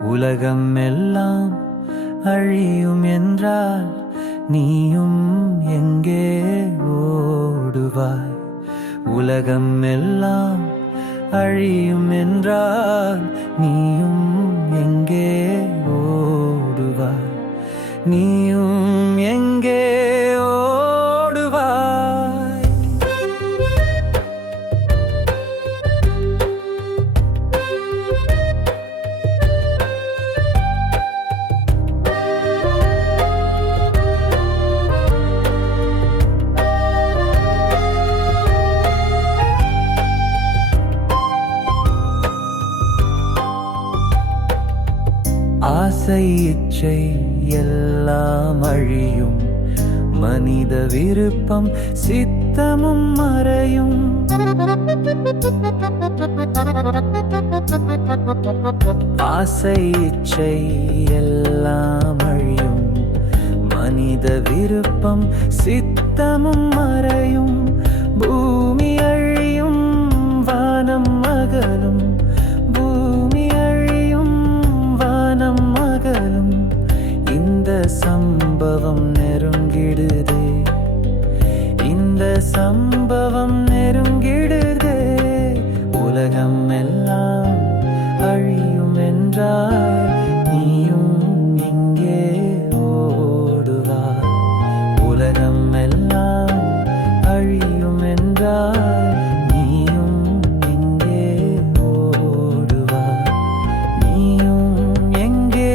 உலகம் எல்லாம் அழியும் என்றால் நீயும் எங்கே ஓடுவாய்? உலகம் எல்லாம் அழியும் என்றால் நீயும் எங்கே ஓடுவாய்? நீயும் எங்கே ஓடுவாய்? ஆசை இச்சை எல்லாம் அழியும், மனித விருப்பம் சித்தமும் மறையும். ஆசை இச்சை எல்லாம் அழியும், மனித விருப்பம் சித்தமும் மறையும். பூமி அழியும், வானம் அகலும். இந்த சம்பவம் நெருங்கிடுதே, இந்த சம்பவம் நெருங்கிடுதே. உலகம் எல்லாம் அழியும் என்றால் நீயும் எங்கே ஓடுவாய்? உலகம் எல்லாம் அழியும் என்றால் நீயும் எங்கே ஓடுவாய்? நீயும் எங்கே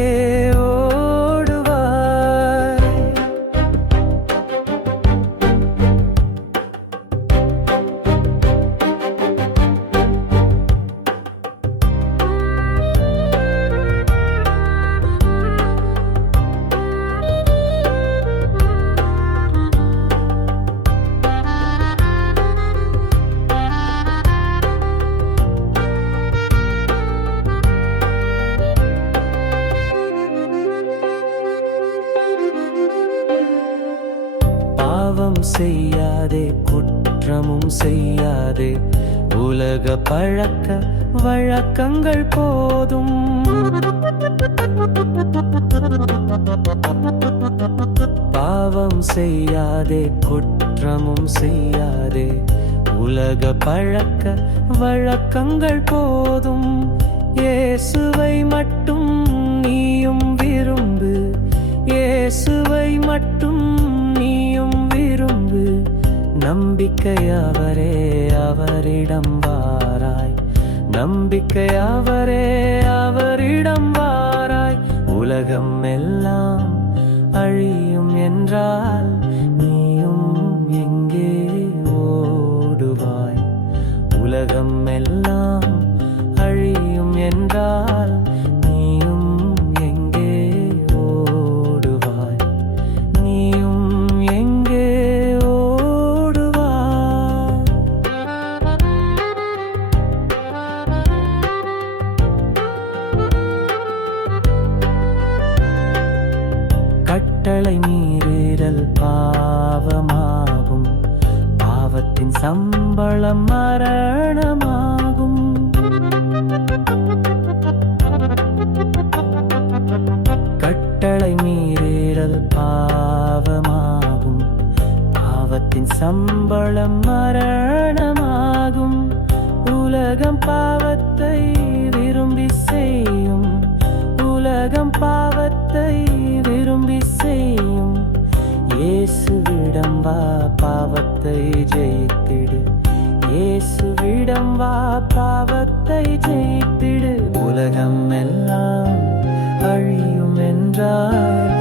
பாவம் செய்யாதே, குற்றமும் செய்யாதே. உலக பழக்க வழக்கங்கள் போதும். பாவம் செய்யாதே, குற்றமும் செய்யாதே. உலக பழக்க வழக்கங்கள் போதும். இயேசுவை மட்டும் நீயும் விரும்பு, இயேசுவை மட்டும் நீயும் விரும்பு. நம்பிக்கையவரே அவரிடம் வாராய், நம்பிக்கையவரே அவரிடம் வாராய். உலகம் எல்லாம் அழியும் என்றால் நீயும் எங்கே ஓடுவாய்? உலகம் எல்லாம் அழியும் என்றால் நீயும் எங்கே ஓடுவாய்? நீயும் எங்கே ஓடுவாய்? கட்டளை மீறுதல் பாவமாகும், பாவத்தின் சம்பளம் மரணமாகும். கட்டளை மீறுதல் பாவமாகும், பாவத்தின் சம்பளம் மரணமாகும். உலகம் பாவத்தை விரும்பி செய்யும், உலகம் பாவத்தை விரும்பி செய்யும். இயேசுவிடம் வா, பாவத்தை ஜெயித்திடு. இயேசுவிடம் வா, பாவத்தை ஜெயித்திடு. உலகம் எல்லாம் அழியும் என்றால்